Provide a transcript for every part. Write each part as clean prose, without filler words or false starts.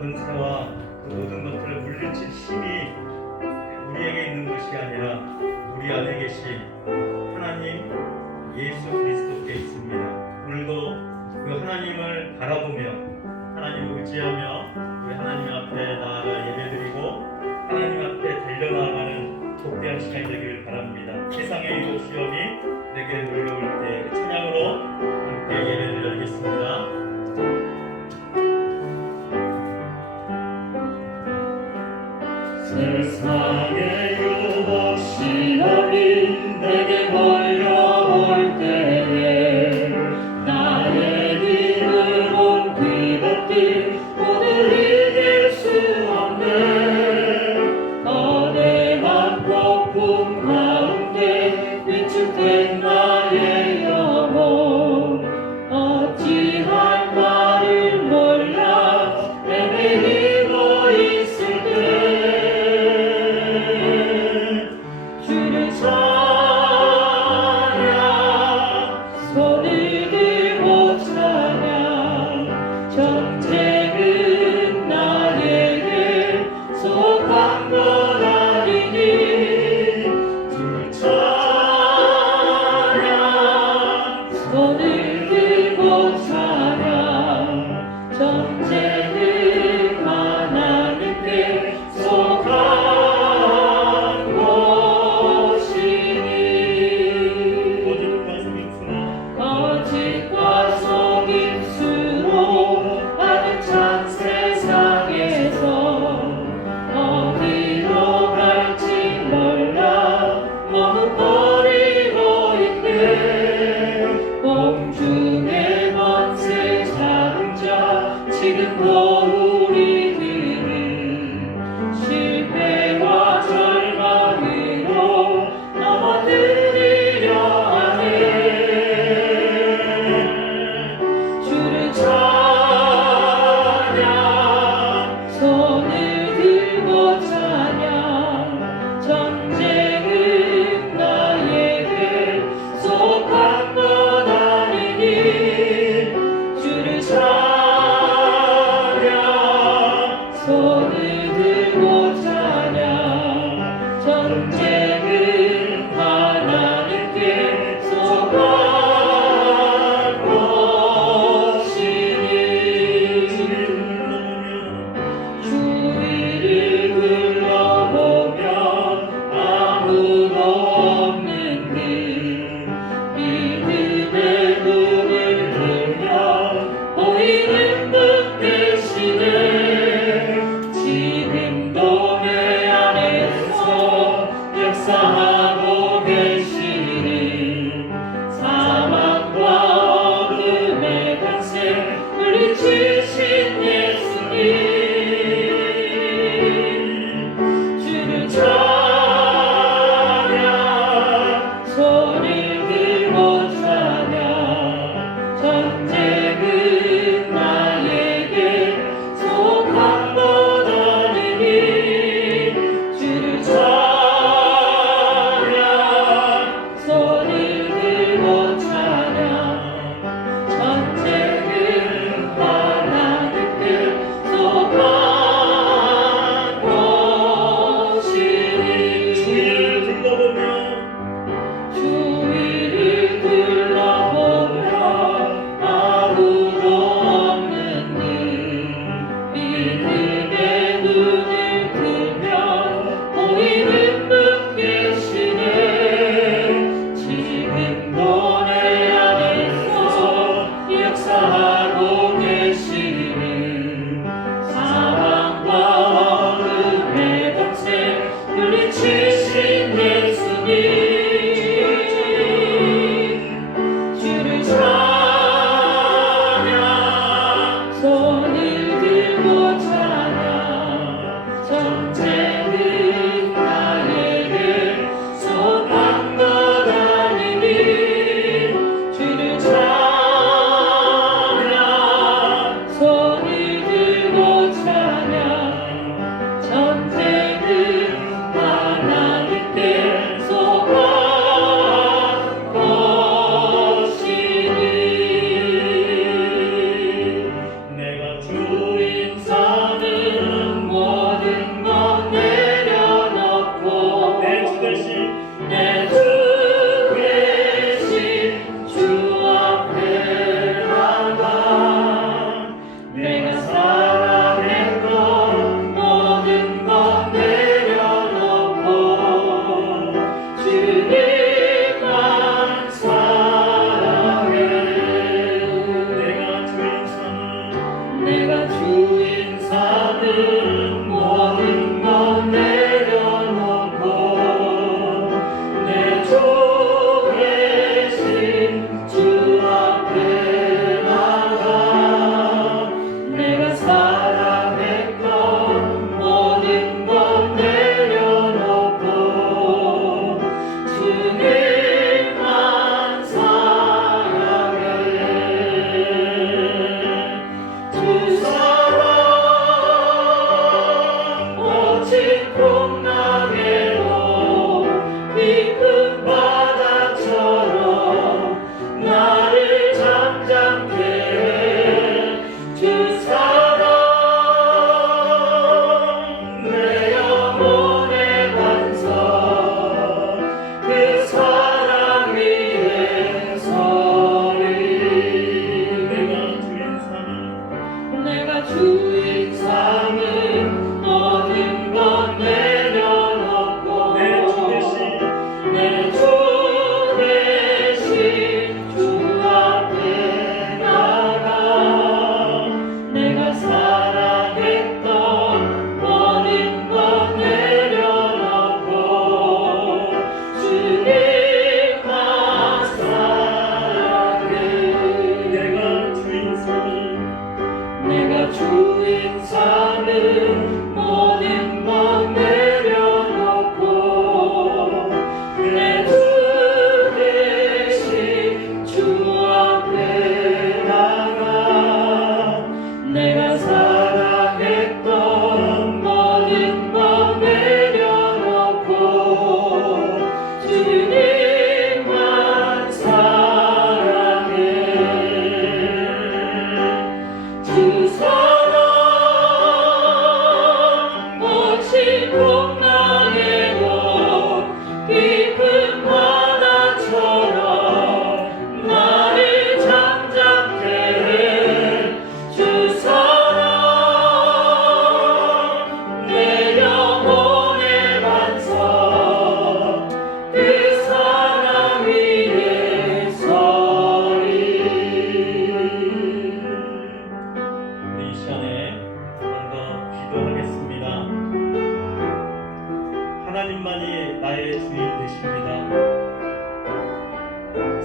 권세와 그 모든 것들을 물리칠 힘이 우리에게 있는 것이 아니라 우리 안에 계신 하나님 예수 그리스도께 있습니다. 오늘도 그 하나님을 바라보며 하나님을 의지하며 우리 하나님 앞에 나아가 예배드리고 하나님 앞에 달려나가는 복되한 시간이 되기를 바랍니다. 세상의 유혹 시험이 내게 몰려올 때 찬양으로 함께 예배드리겠습니다. 세상의 유혹 시험이 내게 몰려올 때에 나의 힘을 온 귀것들 모두 이길 수 없네. 거대한 폭풍 가운데 위축된 나의 영혼 어찌할 바를 몰라 헤매이고 있을 때 주를 찬양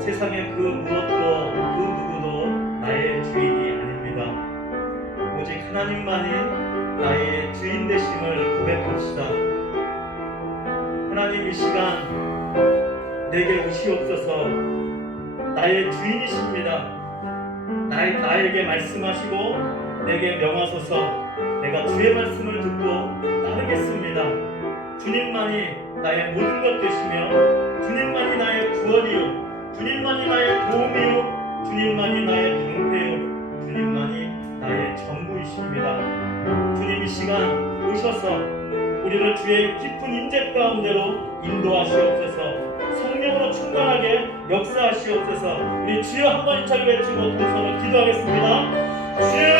세상의 그 무엇도 그 누구도 나의 주인이 아닙니다. 오직 하나님만이 나의 주인 되심을 고백합시다. 하나님, 이 시간 내게 오시옵소서. 나의 주인이십니다. 나에게 말씀하시고 내게 명하소서. 내가 주의 말씀을 듣고 따르겠습니다. 주님만이 나의 모든 것 되시며 주님만이 나의 구원이요, 주님만이 나의 도움이요, 주님만이 나의 방패요, 주님만이 나의 전부이십니다. 주님, 이 시간 오셔서 우리를 주의 깊은 임재 가운데로 인도하시옵소서. 성령으로 충만하게 역사하시옵소서. 우리 주여 한번 힘차게 외치고 두 손을 기도하겠습니다. 주여!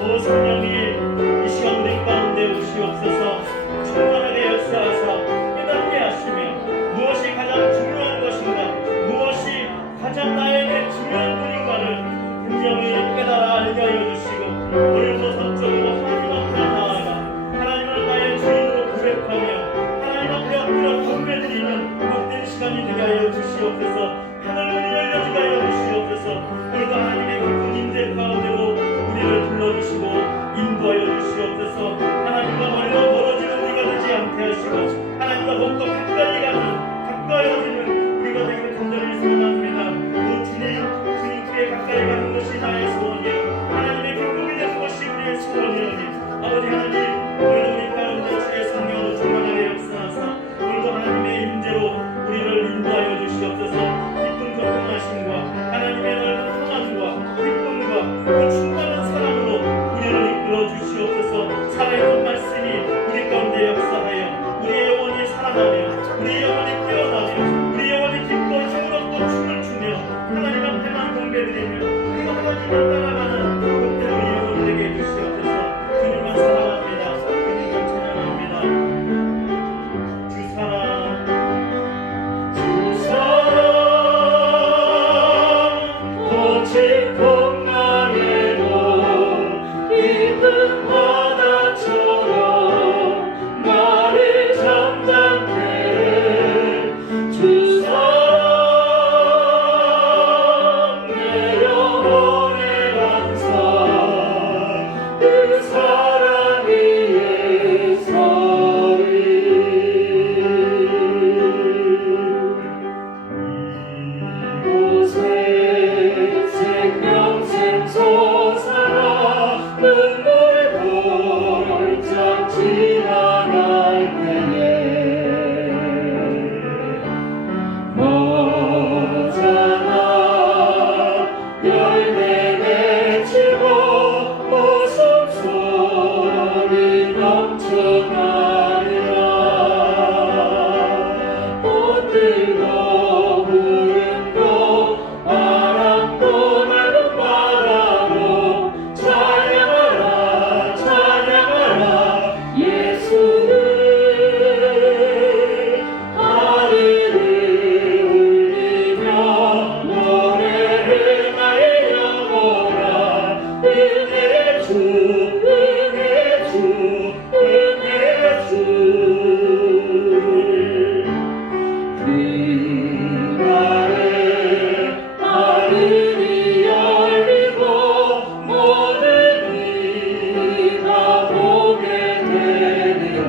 오 성령이 이 시간 우리 가운데 오시옵소서. 충만하게 역사하사 깨닫게 하시며 무엇이 가장 중요한 것인가, 무엇이 가장 나에게 중요한 분인가를 분명히 깨달아 알게 하여 주시고, 오늘도 서쪽으로 하나님 앞에 나아가 하나님을 나의 주인으로 고백하며 하나님 앞에 엎드려 경배드리는 복된 시간이 되게 하여 주시옵소서. 하늘문이 열려지게 하여 주시옵소서. 오늘도 하나님의 깊은 임재 가운데로 우리를 불러주시고 인도하여 주시옵소서. 하나님과 멀어지는 우리가 되지 않게 하시고 하나님과 더욱더 가까이지는 우리가 되기를 간절히 소원합니다. 오 주님께 가까이 가는 것이 나의 소원이요, 하나님의 기쁨이 되는 것이 우리의 소원이오니 아버지 하나님, 오늘 우리 가운데 주의 성령으로 충만하게 역사하사 오늘도 하나님의 임재로 우리를 인도하여 주시옵소서. 깊은 교통하심과 하나님의 넓은 평안과 기쁨과 그 충만한 사랑으로 우리를 이끌어 주시옵소서. 살아있는 말씀이 우리 가운데 역사하여 우리의 영혼이 살아나며 우리의 영혼이 깨어나며 우리의 영혼이 기뻐 힘을 얻고 춤을 추며 하나님 앞에만 경배드리며 그리고 하나님을 따라가는 복된 우리 영혼이 되게 해주시옵소서. 주님만 사랑합니다. 주님만 찬양합니다. 주 사랑, 주 사랑 거친 풍랑에도 깊은 바다처럼 나를 잠잠케 주 사랑 내 영혼의 감사 그 사랑 위에 서리 이곳에 생명샘 솟아나 눈물이 벌짝 지나갈 때에 머잖아 열매 맺히고 웃음소리 넘쳐나리라. 꽃들도 구름도 바람도 맑은 바다도 찬양하라 찬양하라 예수를. 하늘을 울리며 노래를 나의 영혼아 은혜의 주 은혜의 주 은혜의 주. 그날에 하늘이 열리고 모든 이가 보게 되리라.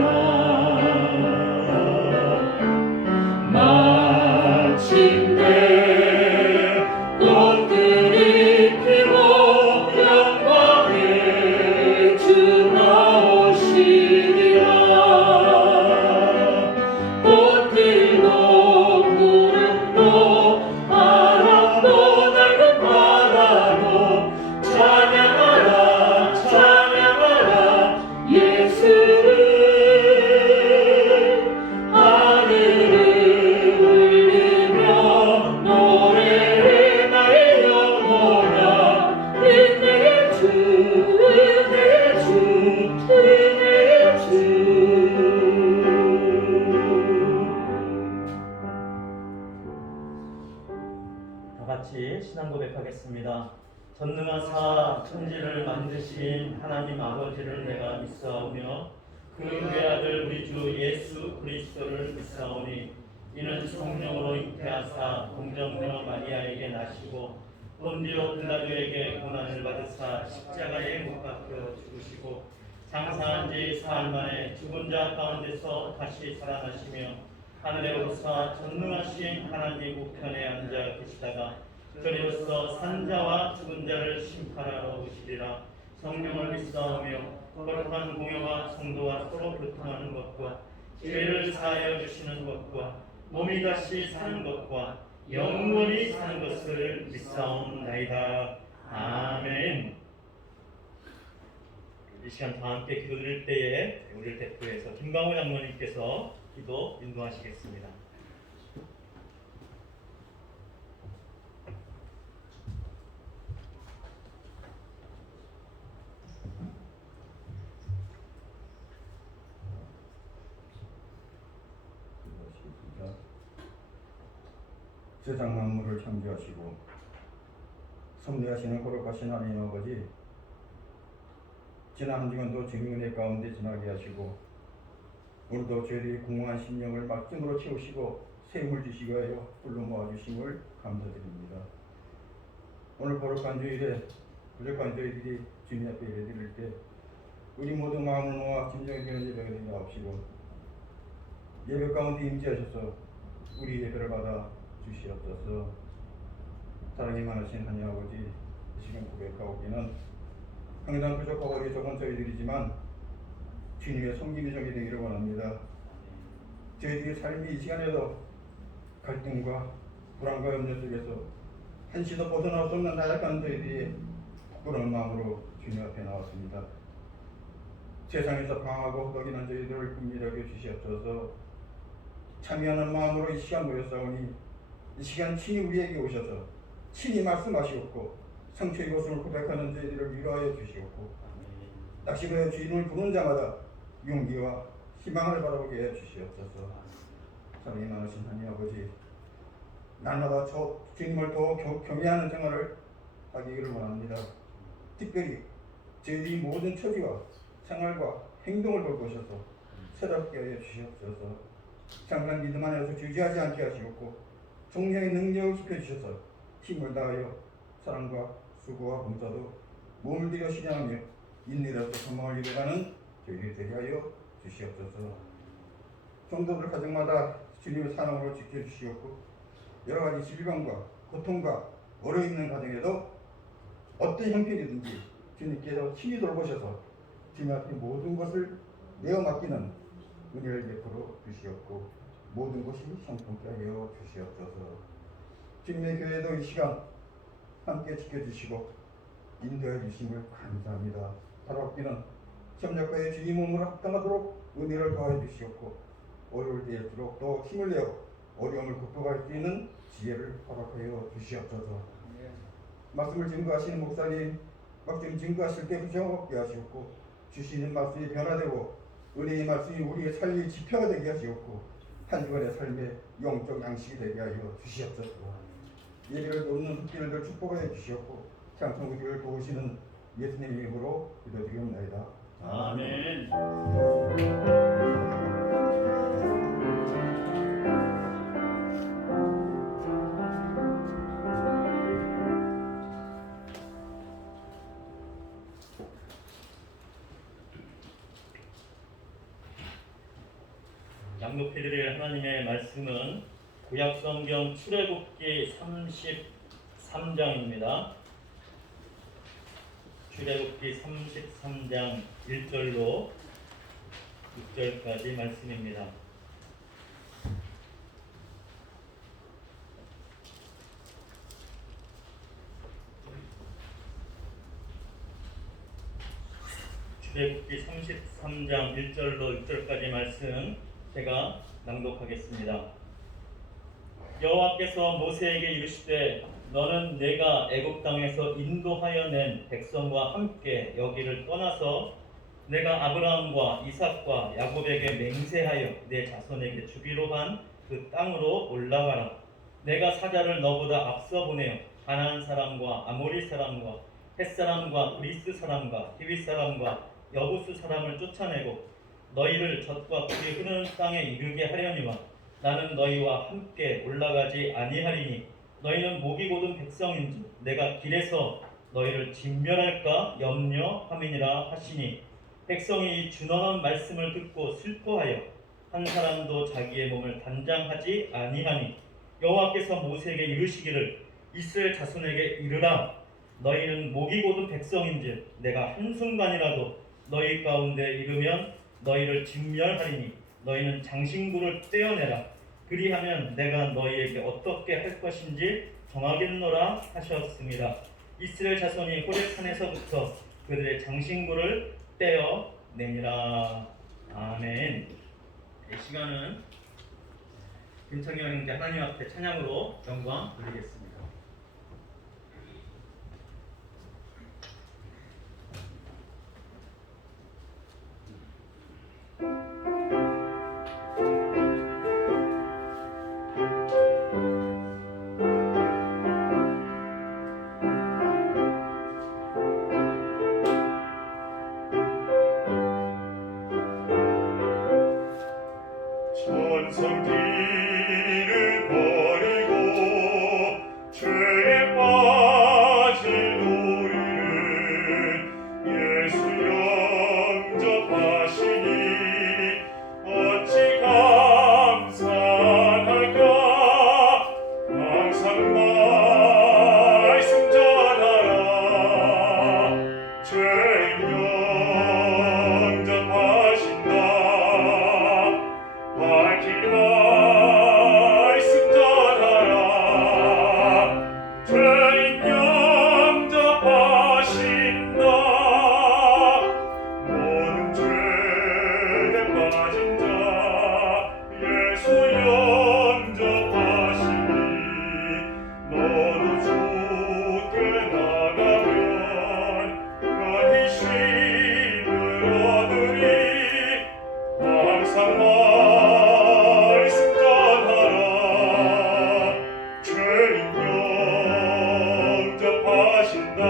마침내 꽃들이 피고 영광의 주 나오시리라. 꽃들도 구름도 바람도 낡은 바다도 찬양하라 찬양하라 예수를. 하늘을 울리며 노래를 나의 영혼아 은혜의 주 은혜의 주 은혜의 주. 다 같이 신앙 고백하겠습니다. 전능하사 천지를 만드신 하나님 아버지를 내가 믿사오며 그 외아들 우리 주 예수 그리스도를 믿사오니 이는 성령으로 잉태하사 공정녀 마리아에게 나시고 본디오 빌라도에게 고난을 받으사 십자가에 못 박혀 죽으시고 장사한 지 사흘 만에 죽은 자 가운데서 다시 살아나시며 하늘에 오르사 전능하신 하나님 우편에 앉아 계시다가 저리로서 산자와 죽은 자를 심판하러 오시리라. 성령을 믿사오며 거룩한 공회와 성도와 서로 교통하는 것과 죄를 사하여 주시는 것과 몸이 다시 사는 것과 영원히 사는 것을 믿사옵나이다. 아멘. 이 시간 다 함께 기도드릴 때에 우리를 대표해서 김광호 장로님께서 기도 인도하시겠습니다. 세상 만물을 창조하시고 섭리하시는 거룩하신 하나님 아버지, 지난 한 주간도 주님 은혜 가운데 지나게 하시고 오늘도 저희들이 공허한 심령을 말씀으로 채우시고 샘을 주시기 하여 불러 모아주심을 감사드립니다. 오늘 거룩한 주일에 부족한 저희들이 주님 앞에 예배드릴 때 우리 모두 마음을 모아 진정히 드리는 예배가 되게 하옵시고 예배 가운데 임재하셔서 우리 예배를 받아 주시옵소서. 사랑이 많으신 하나님 아버지, 이 시간 고백하옵기는 항상 부족하고 어리석은 저희들이지만 주님의 섬김의 종이 되기를 원합니다. 저희들의 삶이 이 시간에도 갈등과 불안과 염려 속에서 한시도 벗어날 수 없는 나약한 저희들이 부끄러운 마음으로 주님 앞에 나왔습니다. 세상에서 강하고 허덕이는 저희들을 긍휼하게 주시옵소서. 참여하는 마음으로 이 시간 모였사오니 이 시간 친히 우리에게 오셔서 친히 말씀하시옵고 상처의 것을 고백하는 저희들을 위로하여 주시옵고 낚시하여 주인을 부른 자마다 용기와 희망을 바라보게 해 주시옵소서. 사랑이 많으신 하나님 아버지, 날마다 저 주님을 더 경외하는 생활을 하기를 원합니다. 특별히 저희들이 모든 처지와 생활과 행동을 돌보셔서 새롭게 하여 주시옵소서. 장난 믿음 안에서 주저하지 않게 하시옵고 종량의 능력을 지켜주셔서 힘을 다하여 사랑과 수고와 봉사도 몸을 들여 실행하며 인내로서 소망을 이루어가는 저희들이 되게 하여 주시옵소서. 성도들 가정마다 주님의 사랑으로 지켜주시옵고 여러가지 질병과 고통과 어려 있는 가정에도 어떤 형편이든지 주님께서 친히 돌보셔서 주님 앞에 모든 것을 내어 맡기는 은혜를 베풀어 주시옵고 모든 것이 형통케 하여 주시옵소서. 주님의 교회도 이 시간 함께 지켜주시고 인도해 주심을 감사합니다. 바라옵기는 협력과의 주님 몸으로 합당하도록 은혜를 더해 주시옵고 어려울 때일수록 또 힘을 내어 어려움을 극복할 수 있는 지혜를 허락하여 주시옵소서. 말씀을 증거하시는 목사님, 말씀 증거하실 때 부정 없게 하시옵고 주시는 말씀이 변화되고 은혜의 말씀이 우리의 삶의 지표가 되게 하시옵고 한 주간의 삶의 영적 양식이 되게 하여 주시옵소서. 예배를 돕는 흑길들 축복하여 주시옵고 장성우리를 도우시는 예수님의 이름으로 기도드리옵나이다. 아멘. 양육해드릴 하나님의 말씀은 구약성경 출애굽기 33장입니다. 출애굽기 33장 1절로 6절까지 말씀입니다. 출애굽기 33장 1절로 6절까지 말씀 제가 낭독하겠습니다. 여호와께서 모세에게 이르시되 너는 내가 애굽 땅에서 인도하여 낸 백성과 함께 여기를 떠나서 내가 아브라함과 이삭과 야곱에게 맹세하여 내 자손에게 주기로 한 그 땅으로 올라가라. 내가 사자를 너보다 앞서 보내어 가나안 사람과 아모리 사람과 헷 사람과 그리스 사람과 히윗 사람과 여부스 사람을 쫓아내고 너희를 젖과 꿀이 흐르는 땅에 이르게 하려니와 나는 너희와 함께 올라가지 아니하리니 너희는 목이 곧은 백성인즉 내가 길에서 너희를 진멸할까 염려함이니라 하시니 백성이 이 준엄한 말씀을 듣고 슬퍼하여 한 사람도 자기의 몸을 단장하지 아니하니 여호와께서 모세에게 이르시기를 이스라엘 자손에게 이르라 너희는 목이 곧은 백성인즉 내가 한순간이라도 너희 가운데 이르면 너희를 진멸하리니 너희는 장신구를 떼어내라 그리하면 내가 너희에게 어떻게 할 것인지 정하겠노라 하셨습니다. 이스라엘 자손이 호렙산에서부터 그들의 장신구를 떼어내니라. 아멘. 이 시간은 김창현 형제 하나님 앞에 찬양으로 영광 드리겠습니다. 천성길을 버리고 죄에 빠진 우리를 예수 영접하시니 어찌 감사할까. 항상 말씀 전하라. 죄인 영접하신다. 밝힌 말씀 전하라. 죄인 영접하신다. 모든 죄에 빠진 자 예수 영접하시니 너도 주께 나가면 편히쉼을 얻으리. 항상 말씀 전하라. 죄인 영접하신다.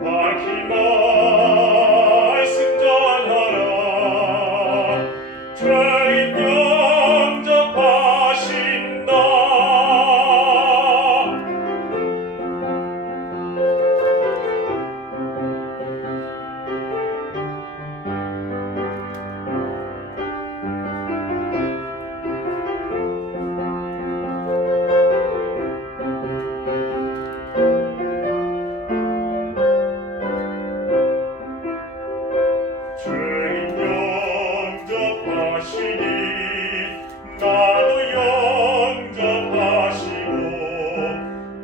밝힌 말씀 전하라. 죄인 영접하신다. 죄인 영접하시니 나도 영접하시고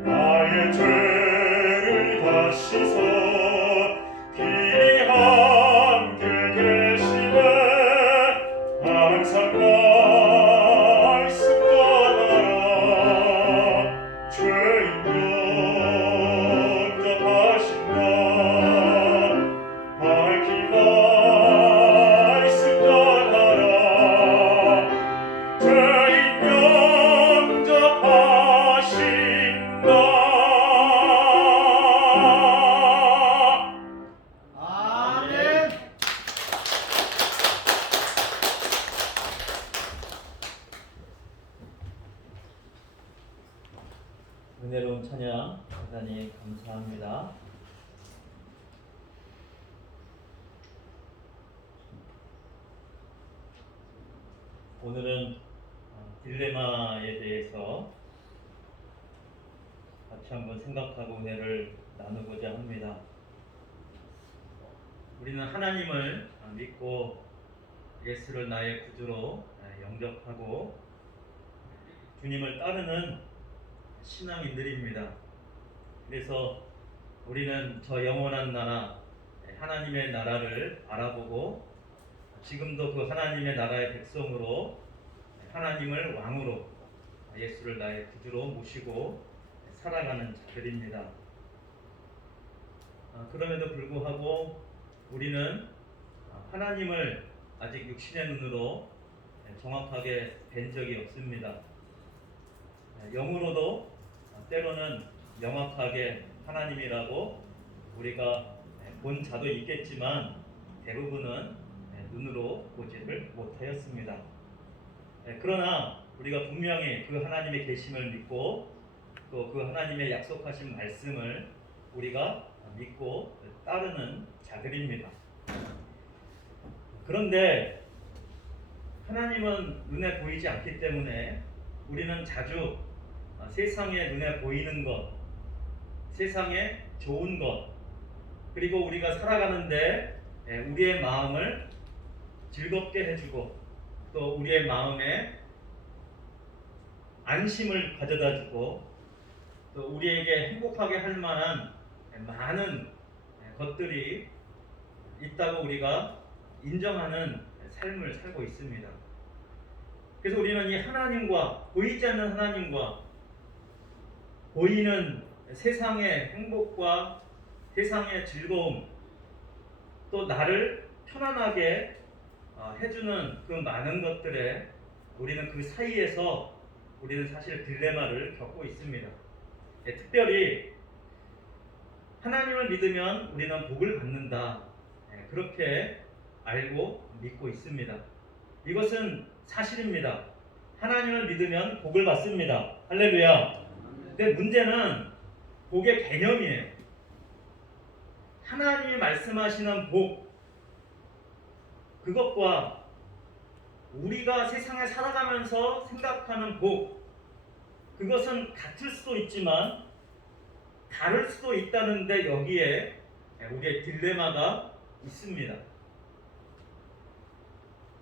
나의 죄를 다 씻어 길이 함께 계시네. 항상 말씀 전하라. 죄인 영접하신다. 밝힌 말씀 전하라. 죄인 영접하신다. 아멘. 은혜로운 찬양 대단히 감사합니다. 오늘은 딜레마에 대해서 같이 한번 생각하고 은혜를 나누고자 합니다. 우리는 하나님을 믿고 예수를 나의 구주로 영접하고 주님을 따르는 신앙인들입니다. 그래서 우리는 저 영원한 나라 하나님의 나라를 알아보고 지금도 그 하나님의 나라의 백성으로 하나님을 왕으로 예수를 나의 구주로 모시고 살아가는 자들입니다. 그럼에도 불구하고 우리는 하나님을 아직 육신의 눈으로 정확하게 뵌 적이 없습니다. 영으로도 때로는 명확하게 하나님이라고 우리가 본 자도 있겠지만 대부분은 눈으로 보지를 못하였습니다. 그러나 우리가 분명히 그 하나님의 계심을 믿고 또 그 하나님의 약속하신 말씀을 우리가 믿고 따르는 자들입니다. 그런데 하나님은 눈에 보이지 않기 때문에 우리는 자주 세상에 눈에 보이는 것, 세상에 좋은 것, 그리고 우리가 살아가는데 우리의 마음을 즐겁게 해주고 또 우리의 마음에 안심을 가져다주고 또 우리에게 행복하게 할 만한 많은 것들이 있다고 우리가 인정하는 삶을 살고 있습니다. 그래서 우리는 이 하나님과 보이지 않는 하나님과 보이는 세상의 행복과 세상의 즐거움 또 나를 편안하게 해주는 그 많은 것들에 우리는 그 사이에서 우리는 사실 딜레마를 겪고 있습니다. 특별히 하나님을 믿으면 우리는 복을 받는다. 그렇게 알고 믿고 있습니다. 이것은 사실입니다. 하나님을 믿으면 복을 받습니다. 할렐루야. 근데 문제는 복의 개념이에요. 하나님이 말씀하시는 복, 그것과 우리가 세상에 살아가면서 생각하는 복, 그것은 같을 수도 있지만 다를 수도 있다는데 여기에 우리의 딜레마가 있습니다.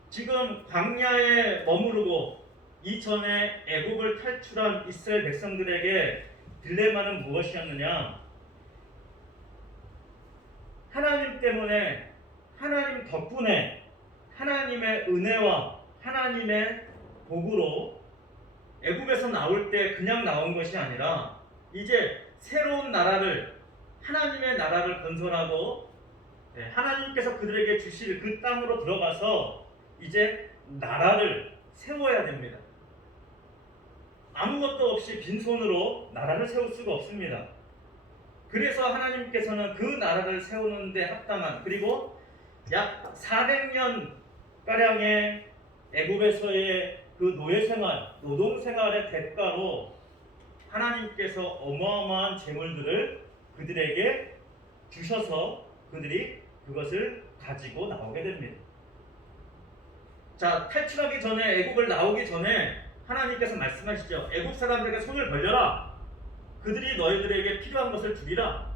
지금 광야에 머무르고 이전에 애국을 탈출한 이스라엘 백성들에게 딜레마는 무엇이었느냐? 하나님 때문에, 하나님 덕분에, 하나님의 은혜와 하나님의 복으로 애국에서 나올 때 그냥 나온 것이 아니라 이제 새로운 나라를, 하나님의 나라를 건설하고 하나님께서 그들에게 주실 그 땅으로 들어가서 이제 나라를 세워야 됩니다. 아무것도 없이 빈손으로 나라를 세울 수가 없습니다. 그래서 하나님께서는 그 나라를 세우는 데 합당한, 그리고 약 400년 가량의 애굽에서의 그 노예생활, 노동생활의 대가로 하나님께서 어마어마한 재물들을 그들에게 주셔서 그들이 그것을 가지고 나오게 됩니다. 자, 탈출하기 전에, 애국을 나오기 전에 하나님께서 말씀하시죠. 애국 사람들에게 손을 벌려라. 그들이 너희들에게 필요한 것을 주리라.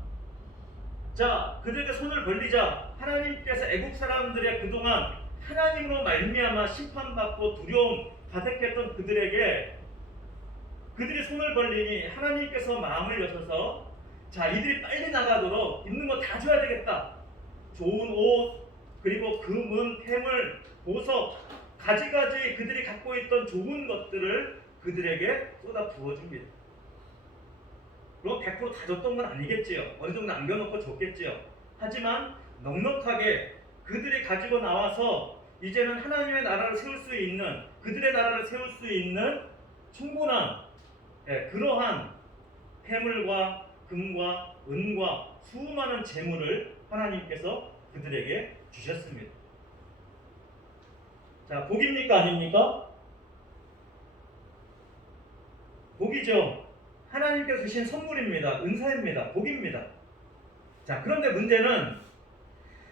자, 그들에게 손을 벌리자 하나님께서 애국 사람들의 그동안 하나님으로 말미암아 심판받고 두려움 가득했던 그들에게, 그들이 손을 벌리니 하나님께서 마음을 여셔서 자, 이들이 빨리 나가도록 있는 거 다 줘야 되겠다. 좋은 옷, 그리고 금은, 템을, 보석, 가지가지 그들이 갖고 있던 좋은 것들을 그들에게 쏟아 부어줍니다. 물론 100% 다 줬던 건 아니겠지요. 어느 정도 남겨놓고 줬겠지요. 하지만 넉넉하게 그들이 가지고 나와서 이제는 하나님의 나라를 세울 수 있는, 그들의 나라를 세울 수 있는 충분한 그러한 폐물과 금과 은과 수많은 재물을 하나님께서 그들에게 주셨습니다. 자, 복입니까 아닙니까? 복이죠. 하나님께서 주신 선물입니다. 은사입니다. 복입니다. 자, 그런데 문제는,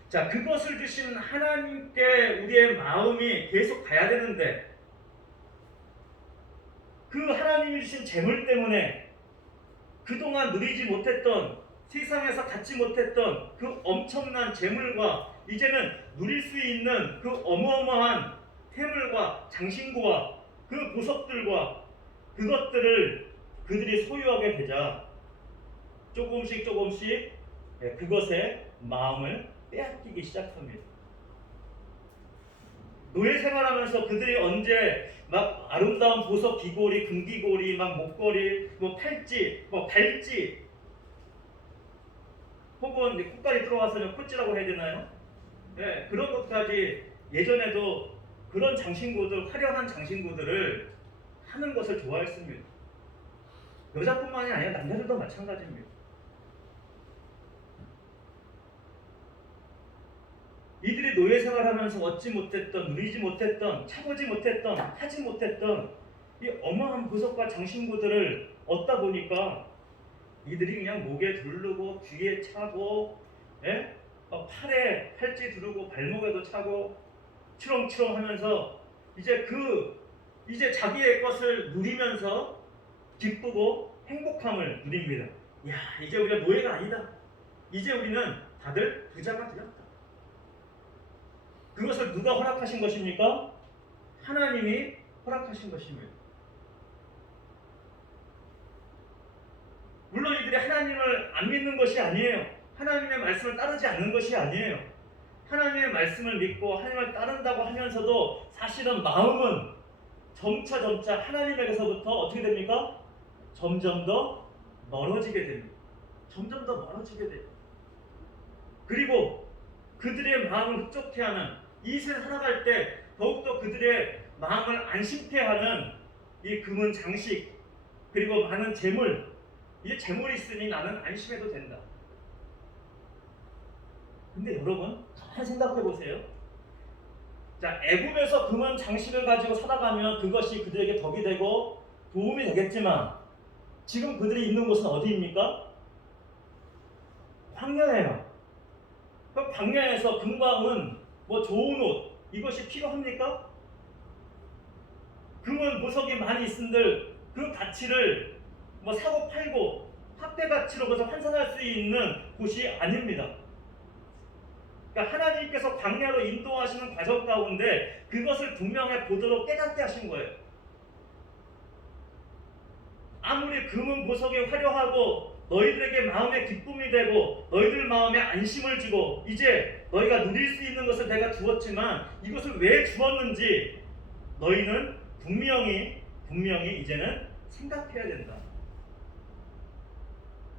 자, 그것을 주신 하나님께 우리의 마음이 계속 가야 되는데 그 하나님이 주신 재물 때문에 그동안 누리지 못했던, 세상에서 갖지 못했던 그 엄청난 재물과 이제는 누릴 수 있는 그 어마어마한 태물과 장신구와 그 보석들과 그것들을 그들이 소유하게 되자 조금씩 그것에 마음을 빼앗기기 시작합니다. 노예 생활하면서 그들이 언제 막 아름다운 보석 귀고리, 금귀고리, 막 목걸이, 뭐 팔찌, 뭐 발찌, 혹은 코까지 들어와서는 코찌라고 해야 되나요? 네, 그런 것까지 예전에도 그런 장신구들, 화려한 장신구들을 하는 것을 좋아했습니다. 여자뿐만이 아니라 남자들도 마찬가지입니다. 이들이 노예 생활하면서 얻지 못했던, 누리지 못했던, 차보지 못했던, 하지 못했던 이 어마어마한 보석과 장신구들을 얻다 보니까 이들이 그냥 목에 두르고 뒤에 차고, 예? 팔에 팔찌 두르고 발목에도 차고 추렁추렁 하면서 이제 자기의 것을 누리면서 기쁘고 행복함을 누립니다. 야, 이제 우리가 노예가 아니다. 이제 우리는 다들 부자가 되었다. 그것을 누가 허락하신 것입니까? 하나님이 허락하신 것입니다. 물론 이들이 하나님을 안 믿는 것이 아니에요. 하나님의 말씀을 따르지 않는 것이 아니에요. 하나님의 말씀을 믿고 하나님을 따른다고 하면서도 사실은 마음은 점차 하나님에게서부터 어떻게 됩니까? 점점 더 멀어지게 됩니다. 점점 더 멀어지게 돼요. 그리고 그들의 마음을 흡족해 하는, 이 세상 살아갈 때 더욱더 그들의 마음을 안심케 하는 이 금은 장식, 그리고 많은 재물, 이제 재물이 있으니 나는 안심해도 된다. 근데 여러분, 가만히 생각해 보세요. 자, 애굽에서 금은 장식을 가지고 살아가면 그것이 그들에게 덕이 되고 도움이 되겠지만, 지금 그들이 있는 곳은 어디입니까? 광야예요. 그럼 광야에서 금과 은, 좋은 옷, 이것이 필요합니까? 금은 보석이 많이 있은들 그 가치를 사고 팔고 화폐 가치로 그것을 환산할 수 있는 곳이 아닙니다. 그러니까 하나님께서 광야로 인도하시는 과정 가운데 그것을 분명히 보도록 깨닫게 하신 거예요. 아무리 금은 보석이 화려하고 너희들에게 마음의 기쁨이 되고 너희들 마음에 안심을 주고 이제 너희가 누릴 수 있는 것을 내가 주었지만 이것을 왜 주었는지 너희는 분명히 이제는 생각해야 된다.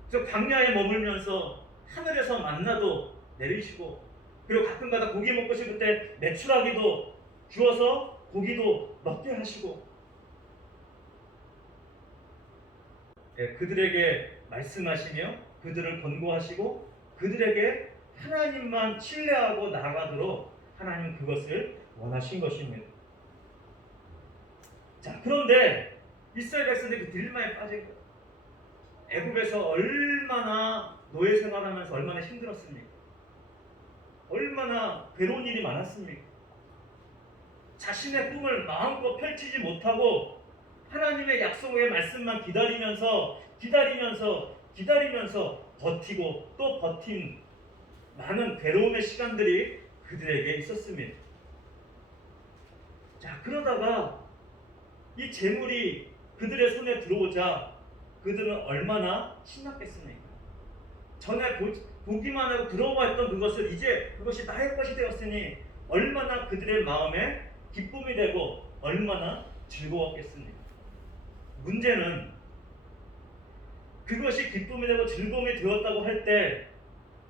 그래서 광야에 머물면서 하늘에서 만나도 내리시고, 그리고 가끔가다 고기 먹고 싶을 때 메추라기도 주어서 고기도 먹게 하시고, 그들에게 말씀하시며 그들을 권고하시고 그들에게 하나님만 신뢰하고 나아가도록 하나님 그것을 원하신 것입니다. 자, 그런데 이스라엘 백성들이 그 딜레마에 빠진 거예요. 애굽에서 얼마나 노예 생활하면서 얼마나 힘들었습니까? 얼마나 괴로운 일이 많았습니까? 자신의 꿈을 마음껏 펼치지 못하고 하나님의 약속의 말씀만 기다리면서 버티고 또 버틴 많은 괴로움의 시간들이 그들에게 있었습니다. 자, 그러다가 이 재물이 그들의 손에 들어오자 그들은 얼마나 신났겠습니까? 전에 보기만 하고 부러워했던 그것을 이제 그것이 나의 것이 되었으니 얼마나 그들의 마음에 기쁨이 되고 얼마나 즐거웠겠습니까? 문제는 그것이 기쁨이 되고 즐거움이 되었다고 할 때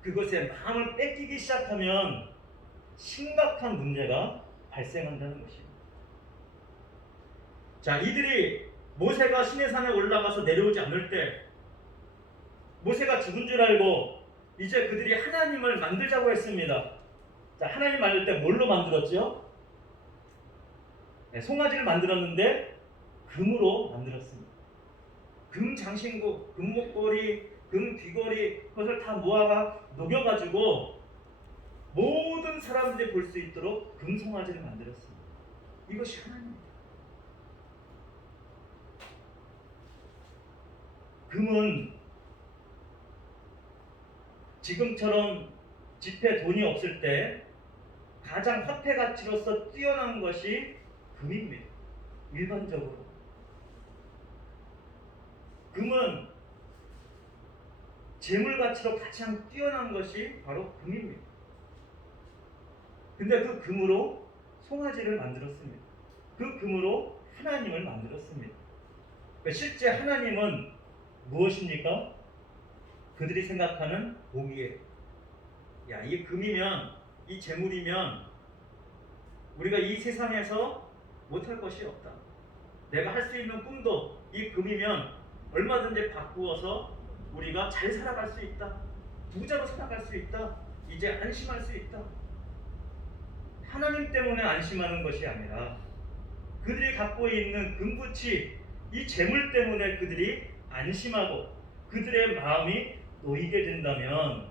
그것에 마음을 뺏기기 시작하면 심각한 문제가 발생한다는 것입니다. 자, 이들이 모세가 시내산에 올라가서 내려오지 않을 때 모세가 죽은 줄 알고 이제 그들이 하나님을 만들자고 했습니다. 자, 하나님 만들 때 뭘로 만들었죠? 송아지를 만들었는데 금으로 만들었습니다. 금 장신구, 금 목걸이, 금 귀걸이, 그것을 다 모아가 녹여가지고 모든 사람들이 볼 수 있도록 금 송아지를 만들었습니다. 이것이 하나님입니다. 금은 지금처럼 지폐 돈이 없을 때 가장 화폐 가치로서 뛰어난 것이 금입니다. 일반적으로 금은 재물 가치로 가장 뛰어난 것이 바로 금입니다. 근데 그 금으로 송아지를 만들었습니다. 그 금으로 하나님을 만들었습니다. 실제 하나님은 무엇입니까? 그들이 생각하는 복이에요. 야, 이게 금이면, 이 재물이면 우리가 이 세상에서 못할 것이 없다. 내가 할 수 있는 꿈도 이 금이면 얼마든지 바꾸어서 우리가 잘 살아갈 수 있다. 부자로 살아갈 수 있다. 이제 안심할 수 있다. 하나님 때문에 안심하는 것이 아니라 그들이 갖고 있는 금붙이 이 재물 때문에 그들이 안심하고 그들의 마음이 놓이게 된다면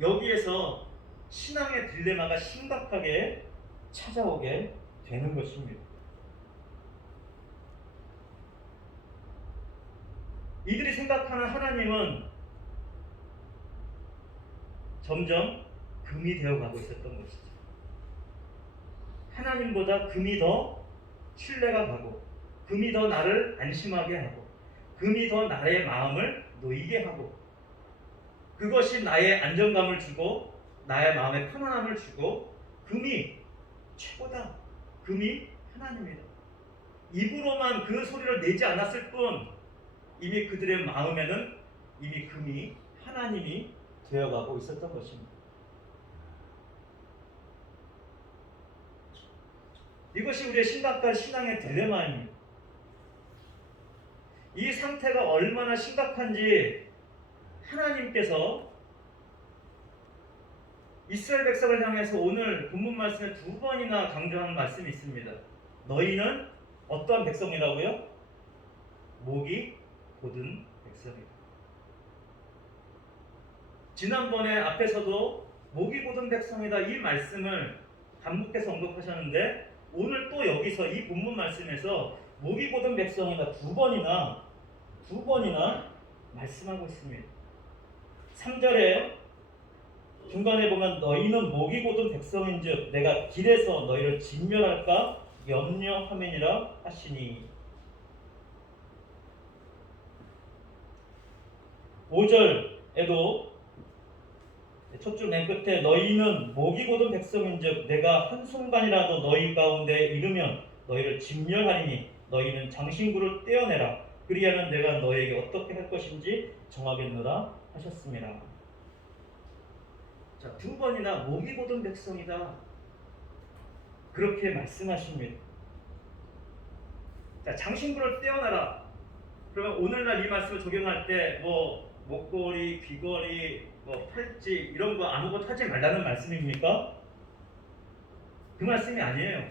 여기에서 신앙의 딜레마가 심각하게 찾아오게 되는 것입니다. 이들이 생각하는 하나님은 점점 금이 되어가고 있었던 것이죠. 하나님보다 금이 더 신뢰가 가고 금이 더 나를 안심하게 하고 금이 더 나의 마음을 놓이게 하고 그것이 나의 안정감을 주고 나의 마음에 편안함을 주고 금이 최고다. 금이 하나님이다. 입으로만 그 소리를 내지 않았을 뿐 이미 그들의 마음에는 이미 금이 하나님이 되어가고 있었던 것입니다. 이것이 우리의 심각한 신앙의 딜레마입니다. 이 상태가 얼마나 심각한지 하나님께서 이스라엘 백성을 향해서 오늘 본문 말씀에 2번이나 강조하는 말씀이 있습니다. 너희는 어떠한 백성이라고요? 목이 곧은 백성이다. 지난번에 앞에서도 목이 곧은 백성이다 이 말씀을 반복해서 언급하셨는데 오늘 또 여기서 이 본문 말씀에서 목이 곧은 백성이다 2번이나 말씀하고 있습니다. 3절에 중간에 보면 너희는 목이 곧은 백성인즉 내가 길에서 너희를 진멸할까 염려함이니라 하시니 5절에도 첫 줄 맨 끝에 너희는 목이 곧은 백성인즉 내가 한순간이라도 너희 가운데 이르면 너희를 진멸하리니 너희는 장신구를 떼어내라 그리하면 내가 너희에게 어떻게 할 것인지 정하겠노라 하셨습니다. 자, 2번이나 목이 곧은 백성이다 그렇게 말씀하십니다. 자, 장신구를 떼어내라. 그러면 오늘날 이 말씀을 적용할 때 목걸이, 귀걸이, 팔찌 이런 거 아무것도 하지 말라는 말씀입니까? 그 말씀이 아니에요.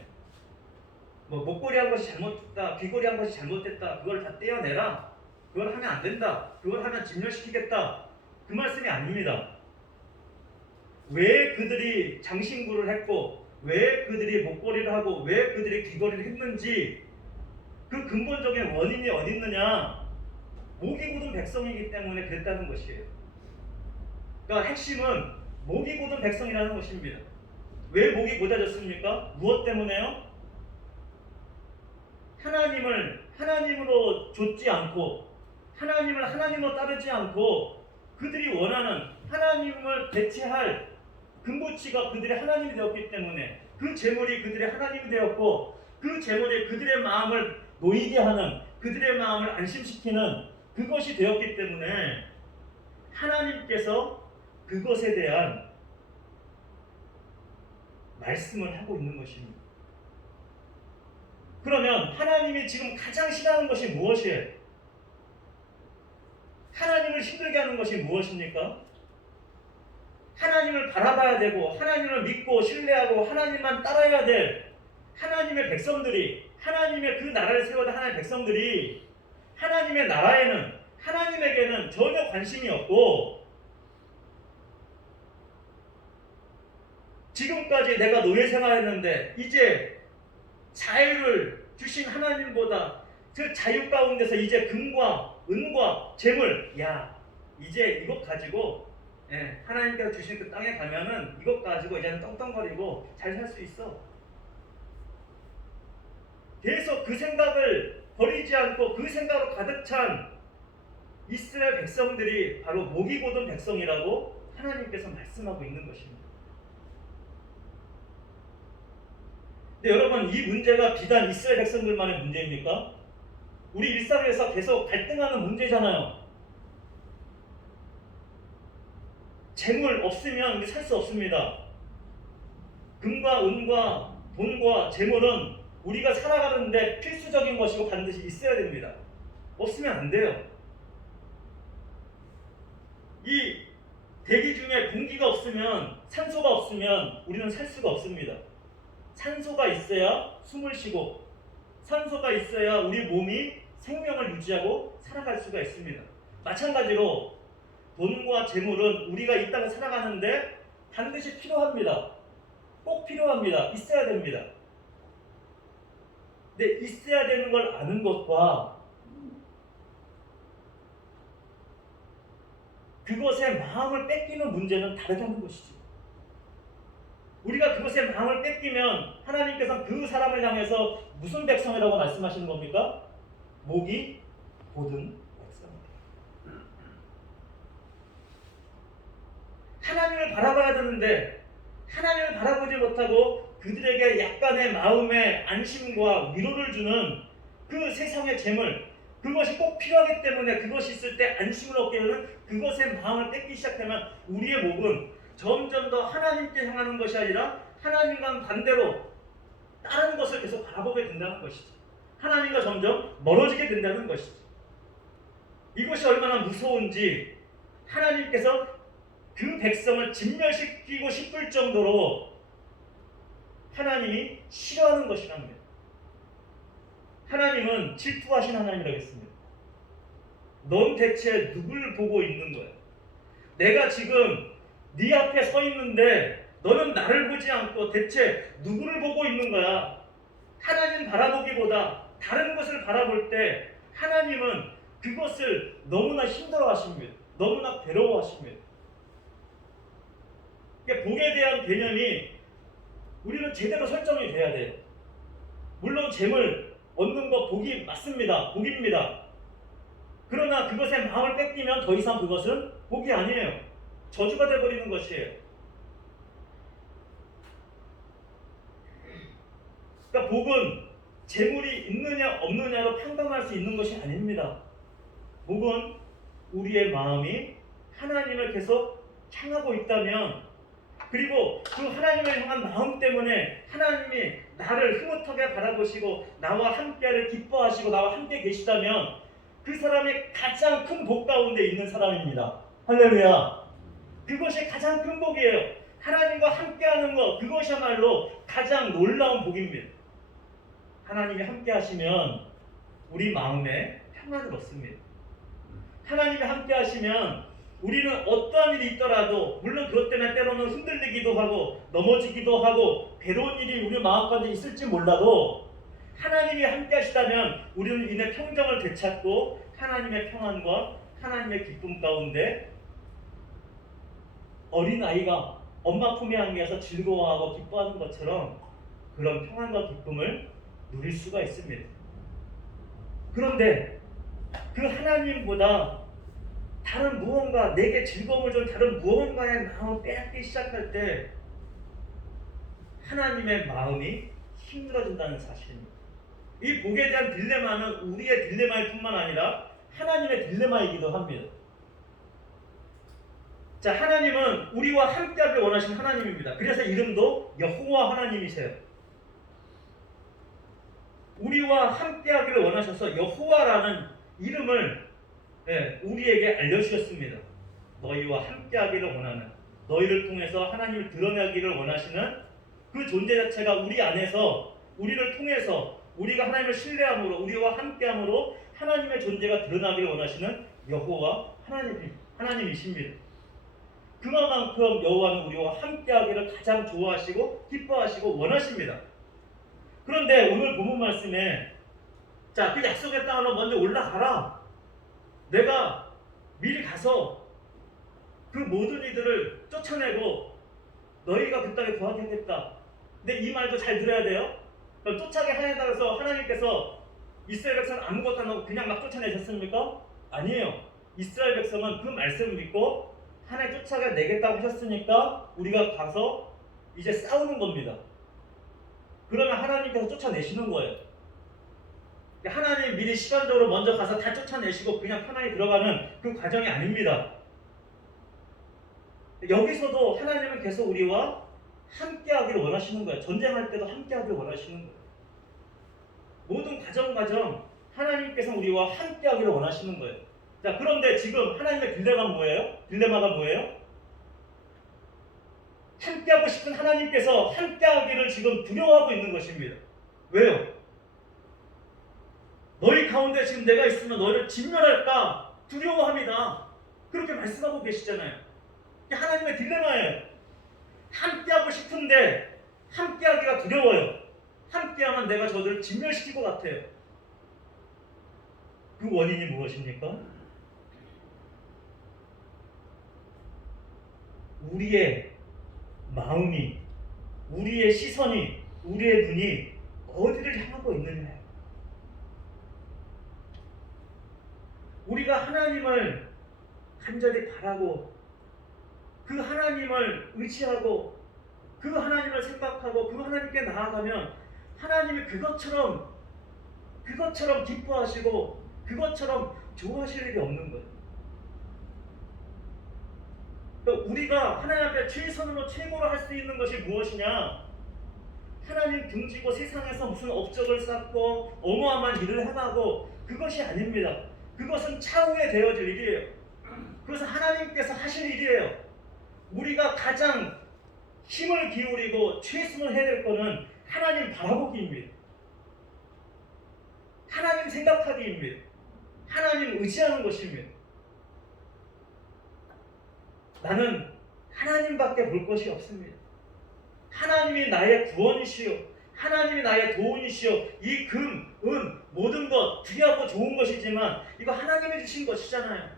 목걸이 한 것이 잘못됐다, 귀걸이 한 것이 잘못됐다, 그걸 다 떼어내라. 그걸 하면 안 된다. 그걸 하면 진멸시키겠다. 그 말씀이 아닙니다. 왜 그들이 장신구를 했고, 왜 그들이 목걸이를 하고, 왜 그들이 귀걸이를 했는지 그 근본적인 원인이 어디 있느냐? 목이 곧은 백성이기 때문에 그랬다는 것이에요. 그러니까 핵심은 목이 곧은 백성이라는 것입니다. 왜 목이 곧아졌습니까? 무엇 때문에요? 하나님을 하나님으로 좇지 않고 하나님을 하나님으로 따르지 않고 그들이 원하는 하나님을 대체할 근본치가 그들의 하나님이 되었기 때문에 그 재물이 그들의 하나님이 되었고 그 재물이 그들의 마음을 놓이게 하는 그들의 마음을 안심시키는 그것이 되었기 때문에 하나님께서 그것에 대한 말씀을 하고 있는 것입니다. 그러면 하나님이 지금 가장 싫어하는 것이 무엇이에요? 하나님을 힘들게 하는 것이 무엇입니까? 하나님을 바라봐야 되고 하나님을 믿고 신뢰하고 하나님만 따라야 될 하나님의 백성들이 하나님의 그 나라를 세워다 하나님의 백성들이 하나님의 나라에는 하나님에게는 전혀 관심이 없고 지금까지 내가 노예 생활했는데 이제 자유를 주신 하나님보다 그 자유 가운데서 이제 금과 은과 재물 이제 이것 가지고 하나님께서 주신 그 땅에 가면은 이것 가지고 이제는 떵떵거리고 잘 살 수 있어. 계속 그 생각을 버리지 않고 그 생각으로 가득 찬 이스라엘 백성들이 바로 목이 곧은 백성이라고 하나님께서 말씀하고 있는 것입니다. 근데 여러분 이 문제가 비단 이스라엘 백성들만의 문제입니까? 우리 일상에서 계속 갈등하는 문제잖아요. 재물 없으면 우리 살 수 없습니다. 금과 은과 돈과 재물은 우리가 살아가는데 필수적인 것이고 반드시 있어야 됩니다. 없으면 안 돼요. 이 대기 중에 공기가 없으면, 산소가 없으면 우리는 살 수가 없습니다. 산소가 있어야 숨을 쉬고, 산소가 있어야 우리 몸이 생명을 유지하고 살아갈 수가 있습니다. 마찬가지로 돈과 재물은 우리가 이 땅을 살아가는데 반드시 필요합니다. 꼭 필요합니다. 있어야 됩니다. 근데 있어야 되는 걸 아는 것과 그것에 마음을 뺏기는 문제는 다르다는 것이죠. 우리가 그것에 마음을 뺏기면 하나님께서 그 사람을 향해서 무슨 백성이라고 말씀하시는 겁니까? 목이 곧은 백성. 하나님을 바라봐야 되는데 하나님을 바라보지 못하고 그들에게 약간의 마음의 안심과 위로를 주는 그 세상의 재물, 그것이 꼭 필요하기 때문에 그것이 있을 때 안심을 얻게 되는 그것에 마음을 뺏기 시작하면 우리의 목은 점점 더 하나님께 향하는 것이 아니라 하나님과 반대로 다른 것을 계속 바라보게 된다는 것이죠. 하나님과 점점 멀어지게 된다는 것이죠. 이것이 얼마나 무서운지 하나님께서 그 백성을 진멸시키고 싶을 정도로 하나님이 싫어하는 것이랍니다. 하나님은 질투하신 하나님이라고 했습니다. 넌 대체 누굴 보고 있는 거야? 내가 지금 네 앞에 서 있는데 너는 나를 보지 않고 대체 누구를 보고 있는 거야? 하나님 바라보기보다 다른 것을 바라볼 때 하나님은 그것을 너무나 힘들어하십니다. 너무나 괴로워하십니다. 그러니까 복에 대한 개념이 우리는 제대로 설정이 돼야 돼요. 물론 재물 얻는 거 복이 맞습니다. 복입니다. 그러나 그것에 마음을 뺏기면 더 이상 그것은 복이 아니에요. 저주가 되어버리는 것이에요. 그러니까 복은 재물이 있느냐 없느냐로 판단할 수 있는 것이 아닙니다. 복은 우리의 마음이 하나님을 계속 향하고 있다면, 그리고 그 하나님을 향한 마음 때문에 하나님이 나를 흐뭇하게 바라보시고 나와 함께를 기뻐하시고 나와 함께 계시다면 그 사람이 가장 큰 복 가운데 있는 사람입니다. 할렐루야. 그것이 가장 큰 복이에요. 하나님과 함께하는 것, 그것이야말로 가장 놀라운 복입니다. 하나님이 함께하시면 우리 마음에 평안을 얻습니다. 하나님이 함께하시면 우리는 어떠한 일이 있더라도, 물론 그것 때문에 때로는 흔들리기도 하고 넘어지기도 하고 괴로운 일이 우리 마음 가운데 있을지 몰라도 하나님이 함께 하시다면 우리는 이내 평정을 되찾고 하나님의 평안과 하나님의 기쁨 가운데 어린아이가 엄마 품에 안겨서 즐거워하고 기뻐하는 것처럼 그런 평안과 기쁨을 누릴 수가 있습니다. 그런데 그 하나님보다 다른 무언가, 내게 즐거움을 준 다른 무언가의 마음을 빼앗기 시작할 때 하나님의 마음이 힘들어진다는 사실입니다. 이 복에 대한 딜레마는 우리의 딜레마일 뿐만 아니라 하나님의 딜레마이기도 합니다. 자, 하나님은 우리와 함께하길 원하시는 하나님입니다. 그래서 이름도 여호와 하나님이세요. 우리와 함께하기를 원하셔서 여호와라는 이름을 우리에게 알려주셨습니다. 너희와 함께하기를 원하는, 너희를 통해서 하나님을 드러내기를 원하시는 그 존재 자체가 우리 안에서, 우리를 통해서 우리가 하나님을 신뢰함으로, 우리와 함께함으로 하나님의 존재가 드러나기를 원하시는 여호와 하나님이십니다. 그만큼 여호와는 우리와 함께하기를 가장 좋아하시고 기뻐하시고 원하십니다. 그런데 오늘 본문 말씀에 자, 그 약속의 땅으로 먼저 올라가라. 내가 미리 가서 그 모든 이들을 쫓아내고 너희가 그 땅에 거하게 하겠다. 근데 이 말도 잘 들어야 돼요. 그럼 쫓아게 하에 따라서 하나님께서 이스라엘 백성은 아무것도 안 하고 그냥 막 쫓아내셨습니까? 아니에요. 이스라엘 백성은 그 말씀을 믿고 하나님 쫓아가 내겠다고 하셨으니까 우리가 가서 이제 싸우는 겁니다. 그러면 하나님께서 쫓아내시는 거예요. 하나님 미리 시간적으로 먼저 가서 다 쫓아내시고 그냥 편하게 들어가는 그 과정이 아닙니다. 여기서도 하나님은 계속 우리와 함께하기를 원하시는 거예요. 전쟁할 때도 함께하기를 원하시는 거예요. 모든 과정 하나님께서 우리와 함께하기를 원하시는 거예요. 자, 그런데 지금 하나님의 딜레마가 뭐예요? 함께하고 싶은 하나님께서 함께하기를 지금 두려워하고 있는 것입니다. 왜요? 너희 가운데 지금 내가 있으면 너희를 진멸할까 두려워합니다. 그렇게 말씀하고 계시잖아요. 이게 하나님의 딜레마예요. 함께하고 싶은데 함께하기가 두려워요. 함께하면 내가 저들을 진멸시킬 것 같아요. 그 원인이 무엇입니까? 우리의 마음이, 우리의 시선이, 우리의 눈이 어디를 향하고 있느냐예요. 우리가 하나님을 간절히 바라고 그 하나님을 의지하고 그 하나님을 생각하고 그 하나님께 나아가면 하나님이 그것처럼 기뻐하시고 그것처럼 좋아하실 일이 없는 거예요. 그러니까 우리가 하나님 앞에 최선으로 최고로 할 수 있는 것이 무엇이냐? 하나님 등지고 세상에서 무슨 업적을 쌓고 어마어마한 일을 해가고 그것이 아닙니다. 그것은 차후에 되어질 일이에요. 그래서 하나님께서 하실 일이에요. 우리가 가장 힘을 기울이고 최선을 해야 될 것은 하나님 바라보기입니다. 하나님 생각하기입니다. 하나님 의지하는 것입니다. 나는 하나님밖에 볼 것이 없습니다. 하나님이 나의 구원이시요, 하나님이 나의 도움이시요. 이 금, 은, 모든 것 귀하고 좋은 것이지만 이거 하나님이 주신 것이잖아요.